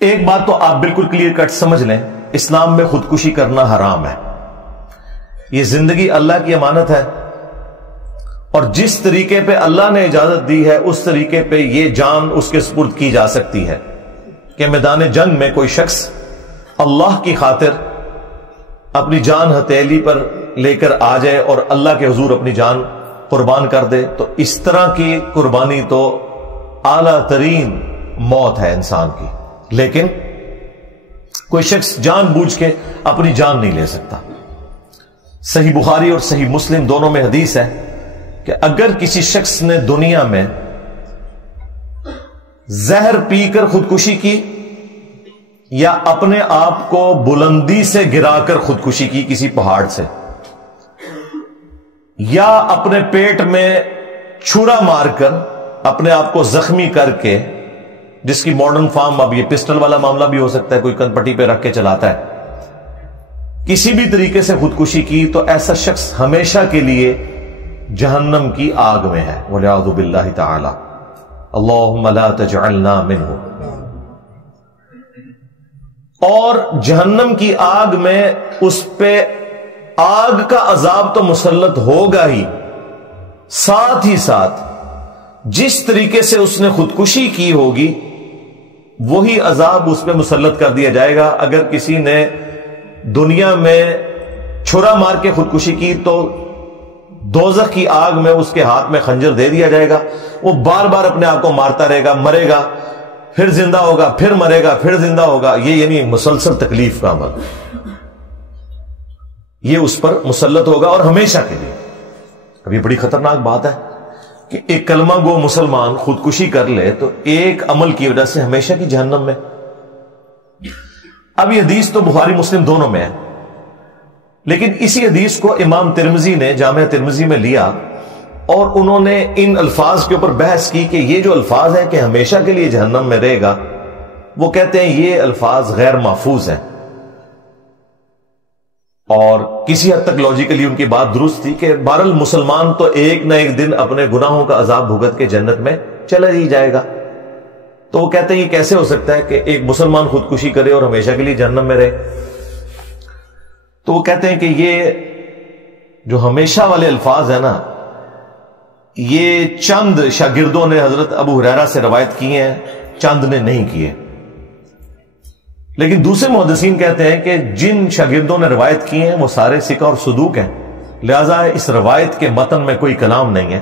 ایک بات تو آپ بالکل کلیئر کٹ سمجھ لیں، اسلام میں خودکشی کرنا حرام ہے۔ یہ زندگی اللہ کی امانت ہے، اور جس طریقے پہ اللہ نے اجازت دی ہے اس طریقے پہ یہ جان اس کے سپرد کی جا سکتی ہے کہ میدان جنگ میں کوئی شخص اللہ کی خاطر اپنی جان ہتھیلی پر لے کر آ جائے اور اللہ کے حضور اپنی جان قربان کر دے، تو اس طرح کی قربانی تو اعلیٰ ترین موت ہے انسان کی۔ لیکن کوئی شخص جان بوجھ کے اپنی جان نہیں لے سکتا۔ صحیح بخاری اور صحیح مسلم دونوں میں حدیث ہے کہ اگر کسی شخص نے دنیا میں زہر پی کر خودکشی کی یا اپنے آپ کو بلندی سے گرا کر خودکشی کی کسی پہاڑ سے، یا اپنے پیٹ میں چھرا مار کر اپنے آپ کو زخمی کر کے، جس کی ماڈرن فارم اب یہ پسٹل والا معاملہ بھی ہو سکتا ہے، کوئی کن پٹی پہ رکھ کے چلاتا ہے، کسی بھی طریقے سے خودکشی کی، تو ایسا شخص ہمیشہ کے لیے جہنم کی آگ میں ہے، والعیاذ باللہ تعالی۔ اللہم لا تجعلنا منہ۔ اور جہنم کی آگ میں اس پہ آگ کا عذاب تو مسلط ہوگا ہی، ساتھ ہی ساتھ جس طریقے سے اس نے خودکشی کی ہوگی وہی عذاب اس پہ مسلط کر دیا جائے گا۔ اگر کسی نے دنیا میں چھرا مار کے خودکشی کی تو دوزخ کی آگ میں اس کے ہاتھ میں خنجر دے دیا جائے گا، وہ بار بار اپنے آپ کو مارتا رہے گا، مرے گا، پھر زندہ ہوگا، پھر مرے گا، پھر زندہ ہوگا، یہ یعنی مسلسل تکلیف کا عمل، یہ اس پر مسلط ہوگا اور ہمیشہ کے لیے۔ اب یہ بڑی خطرناک بات ہے کہ ایک کلمہ گو مسلمان خودکشی کر لے تو ایک عمل کی وجہ سے ہمیشہ کی جہنم میں۔ اب یہ حدیث تو بخاری مسلم دونوں میں ہے، لیکن اسی حدیث کو امام ترمذی نے جامعہ ترمذی میں لیا اور انہوں نے ان الفاظ کے اوپر بحث کی کہ یہ جو الفاظ ہیں کہ ہمیشہ کے لیے جہنم میں رہے گا، وہ کہتے ہیں یہ الفاظ غیر محفوظ ہیں، اور کسی حد تک لاجیکلی ان کی بات درست تھی کہ بہرحال مسلمان تو ایک نہ ایک دن اپنے گناہوں کا عذاب بھگت کے جنت میں چلا ہی جائے گا۔ تو وہ کہتے ہیں یہ کیسے ہو سکتا ہے کہ ایک مسلمان خودکشی کرے اور ہمیشہ کے لیے جہنم میں رہے؟ تو وہ کہتے ہیں کہ یہ جو ہمیشہ والے الفاظ ہیں نا، یہ چند شاگردوں نے حضرت ابو ہریرہ سے روایت کیے ہیں، چند نے نہیں کیے۔ لیکن دوسرے محدثین کہتے ہیں کہ جن شاگردوں نے روایت کی ہیں وہ سارے ثقہ اور صدوق ہیں، لہذا اس روایت کے متن میں کوئی کلام نہیں ہے۔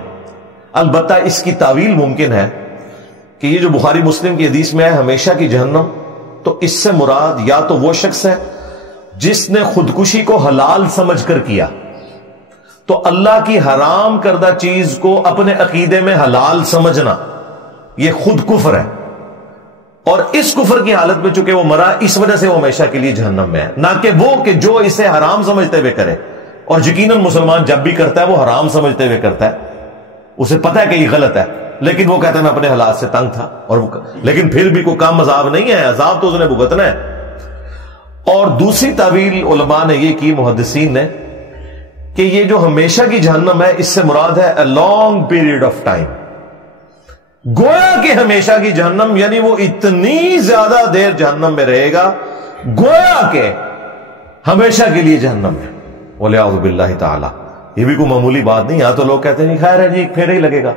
البتہ اس کی تعویل ممکن ہے کہ یہ جو بخاری مسلم کی حدیث میں ہے ہمیشہ کی جہنم، تو اس سے مراد یا تو وہ شخص ہے جس نے خودکشی کو حلال سمجھ کر کیا، تو اللہ کی حرام کردہ چیز کو اپنے عقیدے میں حلال سمجھنا یہ خود کفر ہے، اور اس کفر کی حالت میں چونکہ وہ مرا، اس وجہ سے وہ ہمیشہ کے لیے جہنم میں ہے، نہ کہ وہ کہ جو اسے حرام سمجھتے ہوئے کرے، اور یقیناً مسلمان جب بھی کرتا ہے وہ حرام سمجھتے ہوئے کرتا ہے، اسے پتہ ہے کہ یہ غلط ہے، لیکن وہ کہتا ہے میں اپنے حالات سے تنگ تھا، اور لیکن پھر بھی کوئی کم عذاب نہیں ہے، عذاب تو اس نے بھگتنا ہے۔ اور دوسری تعویل علماء نے یہ کی، محدثین نے، کہ یہ جو ہمیشہ کی جہنم ہے اس سے مراد ہے a long period of time، گویا کہ ہمیشہ کی جہنم یعنی وہ اتنی زیادہ دیر جہنم میں رہے گا گویا کہ ہمیشہ کے لیے جہنم میں، والعیاذ باللہ تعالی۔ یہ بھی کوئی معمولی بات نہیں، یہاں تو لوگ کہتے ہیں خیر ہے جی ایک پھیرا ہی لگے گا،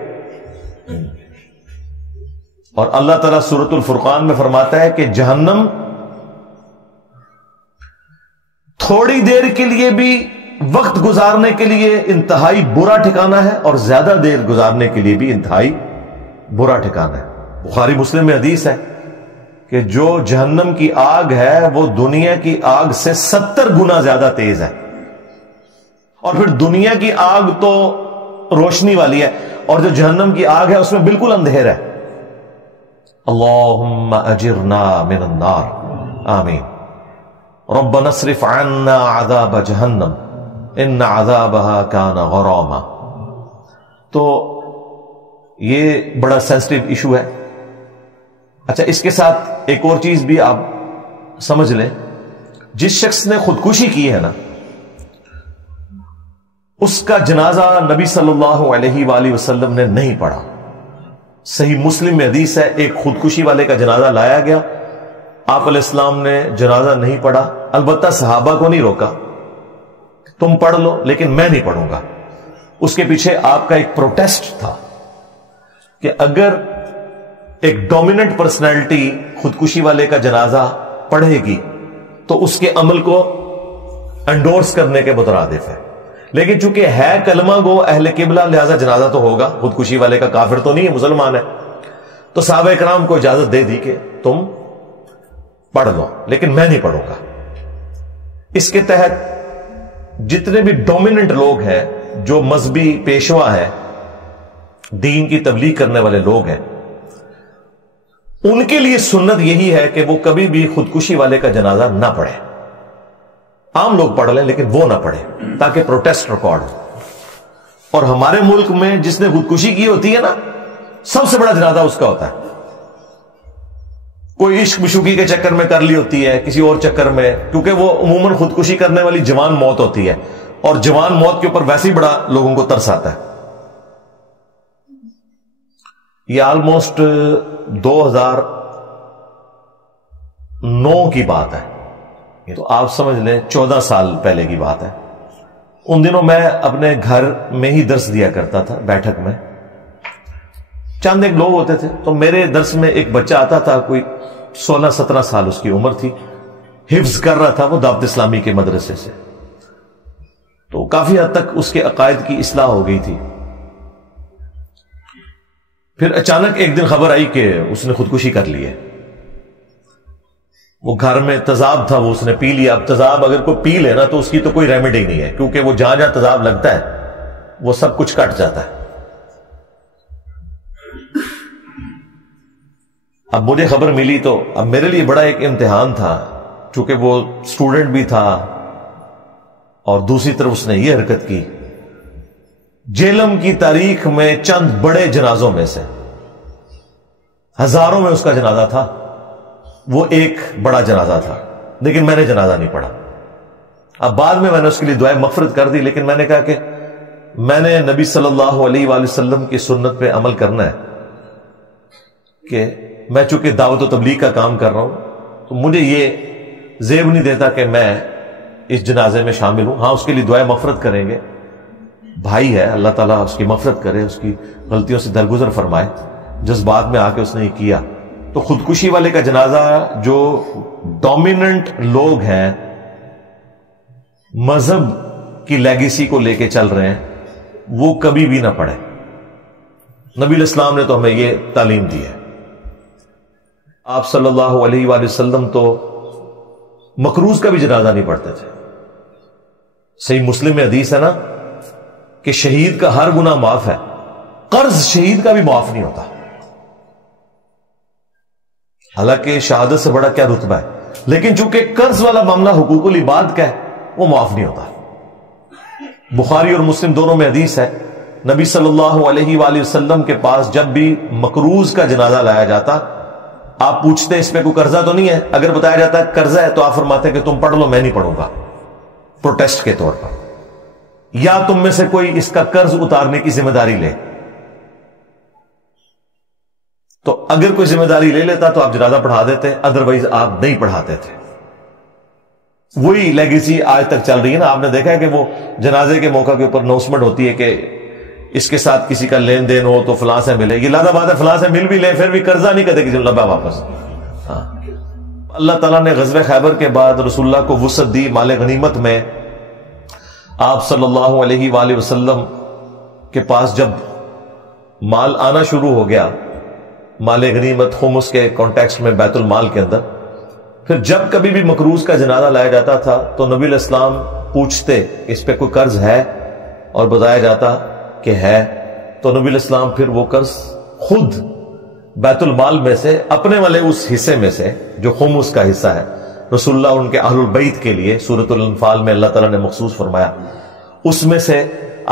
اور اللہ تعالیٰ سورۃ الفرقان میں فرماتا ہے کہ جہنم تھوڑی دیر کے لیے بھی وقت گزارنے کے لیے انتہائی برا ٹھکانہ ہے، اور زیادہ دیر گزارنے کے لیے بھی انتہائی برا ٹھکانہ ہے۔ بخاری مسلم میں حدیث ہے کہ جو جہنم کی آگ ہے وہ دنیا کی آگ سے 70 گنا زیادہ تیز ہے، اور پھر دنیا کی آگ تو روشنی والی ہے، اور جو جہنم کی آگ ہے اس میں بالکل اندھیرا ہے۔ اللہم اجرنا من النار، آمین۔ ربنا اصرف عنا عذاب جہنم ان عذابها کان غراما۔ تو یہ بڑا سینسٹیو ایشو ہے۔ اچھا، اس کے ساتھ ایک اور چیز بھی آپ سمجھ لیں، جس شخص نے خودکشی کی ہے نا، اس کا جنازہ نبی صلی اللہ علیہ وآلہ وسلم نے نہیں پڑھا۔ صحیح مسلم میں حدیث ہے، ایک خودکشی والے کا جنازہ لایا گیا، آپ علیہ السلام نے جنازہ نہیں پڑھا، البتہ صحابہ کو نہیں روکا تم پڑھ لو لیکن میں نہیں پڑھوں گا. اس کے پیچھے آپ کا ایک پروٹیسٹ تھا کہ اگر ایک ڈومیننٹ پرسنالٹی خودکشی والے کا جنازہ پڑھے گی تو اس کے عمل کو انڈورس کرنے کے مترادف ہے. لیکن چونکہ ہے کلمہ گو اہل قبلہ، لہذا جنازہ تو ہوگا، خودکشی والے کا کافر تو نہیں ہے، مسلمان ہے. تو صحابہ کرام کو اجازت دے دی کہ تم پڑھ لو لیکن میں نہیں پڑھوں گا. اس کے تحت جتنے بھی ڈومیننٹ لوگ ہیں، جو مذہبی پیشوا ہے، دین کی تبلیغ کرنے والے لوگ ہیں، ان کے لیے سنت یہی ہے کہ وہ کبھی بھی خودکشی والے کا جنازہ نہ پڑھے. عام لوگ پڑھ لیں لیکن وہ نہ پڑھے تاکہ پروٹیسٹ ریکارڈ ہو. اور ہمارے ملک میں جس نے خودکشی کی ہوتی ہے نا، سب سے بڑا جنازہ اس کا ہوتا ہے. کوئی عشق مشوقی کے چکر میں کر لی ہوتی ہے، کسی اور چکر میں، کیونکہ وہ عموماً خودکشی کرنے والی جوان موت ہوتی ہے، اور جوان موت کے اوپر ویسے ہی بڑا لوگوں کو ترس آتا ہے. یہ آلموسٹ 2009 کی بات ہے، یہ تو آپ سمجھ لیں 14 سال پہلے کی بات ہے. ان دنوں میں اپنے گھر میں ہی درس دیا کرتا تھا، بیٹھک میں چند ایک لوگ ہوتے تھے. تو میرے درس میں ایک بچہ آتا تھا، کوئی 16-17 سال اس کی عمر تھی، حفظ کر رہا تھا وہ دعوت اسلامی کے مدرسے سے. تو کافی حد تک اس کے عقائد کی اصلاح ہو گئی تھی. پھر اچانک ایک دن خبر آئی کہ اس نے خودکشی کر لی ہے. وہ گھر میں تذاب تھا، وہ اس نے پی لیا. اب تذاب اگر کوئی پی لے نا تو اس کی تو کوئی ریمیڈی نہیں ہے، کیونکہ وہ جہاں جہاں تذاب لگتا ہے وہ سب کچھ کٹ جاتا ہے. اب مجھے خبر ملی تو اب میرے لیے بڑا ایک امتحان تھا، چونکہ وہ اسٹوڈنٹ بھی تھا اور دوسری طرف اس نے یہ حرکت کی. جیلم کی تاریخ میں چند بڑے جنازوں میں سے، ہزاروں میں اس کا جنازہ تھا، وہ ایک بڑا جنازہ تھا، لیکن میں نے جنازہ نہیں پڑھا. اب بعد میں نے اس کے لیے دعائیں مغفرت کر دی، لیکن میں نے کہا کہ میں نے نبی صلی اللہ علیہ وآلہ وسلم کی سنت پہ عمل کرنا ہے کہ میں چونکہ دعوت و تبلیغ کا کام کر رہا ہوں تو مجھے یہ زیب نہیں دیتا کہ میں اس جنازے میں شامل ہوں. ہاں اس کے لیے دعائیں مغفرت کریں گے، بھائی ہے، اللہ تعالیٰ اس کی مغفرت کرے، اس کی غلطیوں سے درگزر فرمائے. جذبات میں آ کے اس نے یہ کیا. تو خودکشی والے کا جنازہ جو ڈومیننٹ لوگ ہیں، مذہب کی لیگیسی کو لے کے چل رہے ہیں، وہ کبھی بھی نہ پڑھے. نبی الاسلام نے تو ہمیں یہ تعلیم دی ہے. آپ صلی اللہ علیہ وآلہ وسلم تو مکروز کا بھی جنازہ نہیں پڑھتے تھے. صحیح مسلم میں حدیث ہے نا کہ شہید کا ہر گناہ معاف ہے، قرض شہید کا بھی معاف نہیں ہوتا. حالانکہ شہادت سے بڑا کیا رتبہ ہے، لیکن چونکہ قرض والا معاملہ حقوق العباد کا ہے، وہ معاف نہیں ہوتا. بخاری اور مسلم دونوں میں حدیث ہے، نبی صلی اللہ علیہ وآلہ وسلم کے پاس جب بھی مکروز کا جنازہ لایا جاتا، آپ پوچھتے اس پہ کوئی قرضہ تو نہیں ہے؟ اگر بتایا جاتا ہے قرضہ ہے تو آپ فرماتے ہیں کہ تم پڑھ لو، میں نہیں پڑھوں گا، پروٹیسٹ کے طور پر. یا تم میں سے کوئی اس کا قرض اتارنے کی ذمہ داری لے. تو اگر کوئی ذمہ داری لے لیتا تو آپ جنازہ پڑھا دیتے، ادروائز آپ نہیں پڑھاتے تھے. وہی لیگیسی آج تک چل رہی ہے نا. آپ نے دیکھا ہے کہ وہ جنازے کے موقع کے اوپر اناؤنسمنٹ ہوتی ہے کہ اس کے ساتھ کسی کا لین دین ہو تو فلاں سے ملے. یہ لازم بات ہے، فلاں سے مل بھی لے پھر بھی قرضہ نہیں کرتے کہ لبا واپس. ہاں اللہ تعالیٰ نے غزوہ خیبر کے بعد رسول اللہ کو وسعت دی. مال غنیمت میں آپ صلی اللہ علیہ وآلہ وسلم کے پاس جب مال آنا شروع ہو گیا، مال غنیمت خمس کے کانٹیکسٹ میں بیت المال کے اندر، پھر جب کبھی بھی مکروز کا جنازہ لایا جاتا تھا تو نبی علیہ السلام پوچھتے اس پہ کوئی قرض ہے، اور بتایا جاتا کہ ہے، تو نبی علیہ السلام پھر وہ قرض خود بیت المال میں سے اپنے والے اس حصے میں سے جو خمس کا حصہ ہے، رسول اللہ ان کے اہل البیت کے لیے سورۃ الانفال میں اللہ تعالیٰ نے مخصوص فرمایا، اس میں سے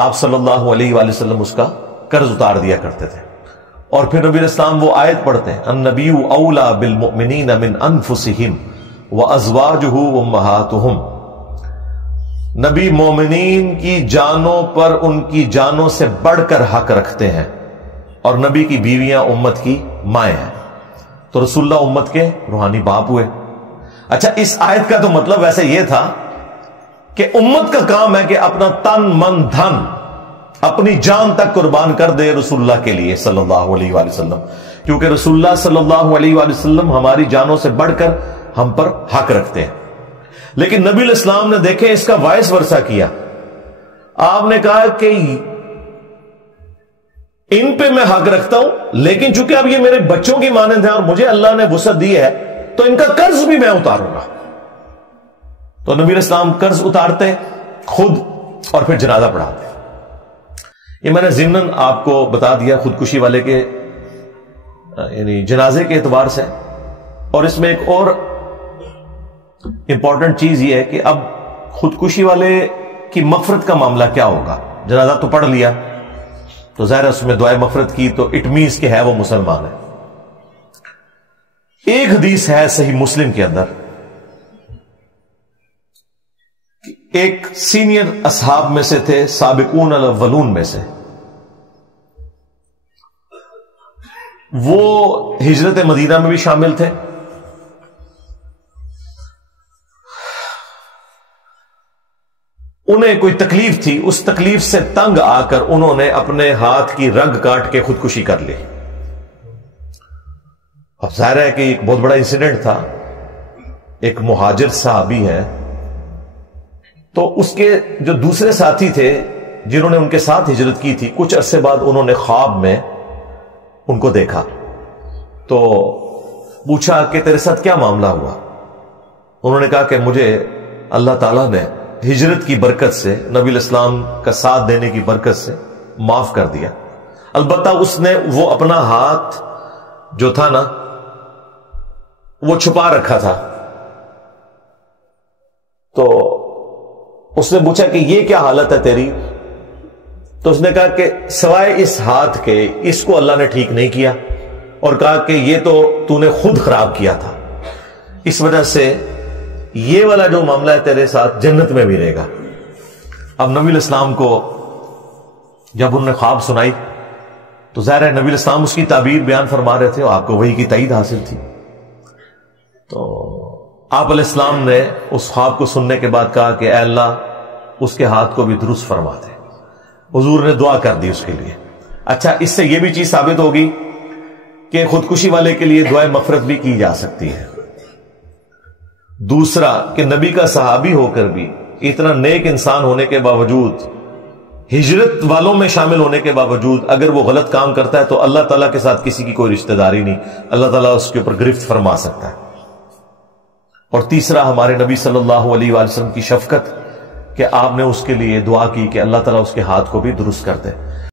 آپ صلی اللہ علیہ وآلہ وسلم اس کا قرض اتار دیا کرتے تھے. اور پھر نبی علیہ السلام وہ آیت پڑھتے ہیں، النبی اولیٰ بالمؤمنین من انفسہم وازواجہ امہاتہم. نبی مومنین کی جانوں پر ان کی جانوں سے بڑھ کر حق رکھتے ہیں، اور نبی کی بیویاں امت کی مائیں ہیں. تو رسول اللہ امت کے روحانی باپ ہوئے. اچھا، اس آیت کا تو مطلب ویسے یہ تھا کہ امت کا کام ہے کہ اپنا تن من دھن اپنی جان تک قربان کر دے رسول اللہ کے لیے صلی اللہ علیہ وآلہ وسلم، کیونکہ رسول اللہ صلی اللہ علیہ وآلہ وسلم ہماری جانوں سے بڑھ کر ہم پر حق رکھتے ہیں۔ لیکن نبی علیہ السلام نے دیکھیں اس کا وائس ورثہ کیا۔ آپ نے کہا کہ ان پہ میں حق رکھتا ہوں، لیکن چونکہ اب یہ میرے بچوں کی مانند ہیں اور مجھے اللہ نے وسعت دی ہے تو ان کا قرض بھی میں اتاروں گا۔ تو نبی علیہ السلام قرض اتارتے خود اور پھر جنازہ پڑھاتے۔ یہ میں نے ضمناً آپ کو بتا دیا خودکشی والے کے یعنی جنازے کے اعتبار سے۔ اور اس میں ایک اور امپورٹنٹ چیز یہ ہے کہ اب خودکشی والے کی مغفرت کا معاملہ کیا ہوگا؟ جنازہ تو پڑھ لیا تو ظاہر ہے اس میں دعائے مغفرت کی تو اٹ مینز کہ ہے وہ مسلمان ہے۔ ایک حدیث ہے صحیح مسلم کے اندر، ایک سینئر اصحاب میں سے تھے، سابقون الاولون میں سے، وہ ہجرت مدینہ میں بھی شامل تھے۔ انہیں کوئی تکلیف تھی، اس تکلیف سے تنگ آ کر انہوں نے اپنے ہاتھ کی رگ کاٹ کے خودکشی کر لی۔ اب ظاہر ہے کہ ایک بہت بڑا انسیڈنٹ تھا، ایک مہاجر صحابی ہے، تو اس کے جو دوسرے ساتھی تھے جنہوں نے ان کے ساتھ ہجرت کی تھی، کچھ عرصے بعد انہوں نے خواب میں ان کو دیکھا تو پوچھا کہ تیرے ساتھ کیا معاملہ ہوا؟ انہوں نے کہا کہ مجھے اللہ تعالیٰ نے ہجرت کی برکت سے، نبی علیہ السلام کا ساتھ دینے کی برکت سے معاف کر دیا۔ البتہ اس نے وہ اپنا ہاتھ جو تھا نا وہ چھپا رکھا تھا۔ تو اس نے پوچھا کہ یہ کیا حالت ہے تیری؟ تو اس نے کہا کہ سوائے اس ہاتھ کے اس کو اللہ نے ٹھیک نہیں کیا، اور کہا کہ یہ تو نے خود خراب کیا تھا، اس وجہ سے یہ والا جو معاملہ ہے تیرے ساتھ جنت میں بھی رہے گا۔ اب نبی علیہ السلام کو جب انہوں نے خواب سنائی تو ظاہر ہے نبی علیہ السلام اس کی تعبیر بیان فرما رہے تھے اور آپ کو وحی کی تائید حاصل تھی۔ تو آپ علیہ السلام نے اس خواب کو سننے کے بعد کہا کہ اے اللہ اس کے ہاتھ کو بھی درست فرما دے۔ حضور نے دعا کر دی اس کے لیے۔ اچھا، اس سے یہ بھی چیز ثابت ہوگی کہ خودکشی والے کے لیے دعائے مغفرت بھی کی جا سکتی ہے۔ دوسرا کہ نبی کا صحابی ہو کر بھی، اتنا نیک انسان ہونے کے باوجود، ہجرت والوں میں شامل ہونے کے باوجود اگر وہ غلط کام کرتا ہے تو اللہ تعالیٰ کے ساتھ کسی کی کوئی رشتہ داری نہیں، اللہ تعالیٰ اس کے اوپر گرفت فرما سکتا ہے۔ اور تیسرا ہمارے نبی صلی اللہ علیہ وآلہ وسلم کی شفقت کہ آپ نے اس کے لیے دعا کی کہ اللہ تعالیٰ اس کے ہاتھ کو بھی درست کر دے۔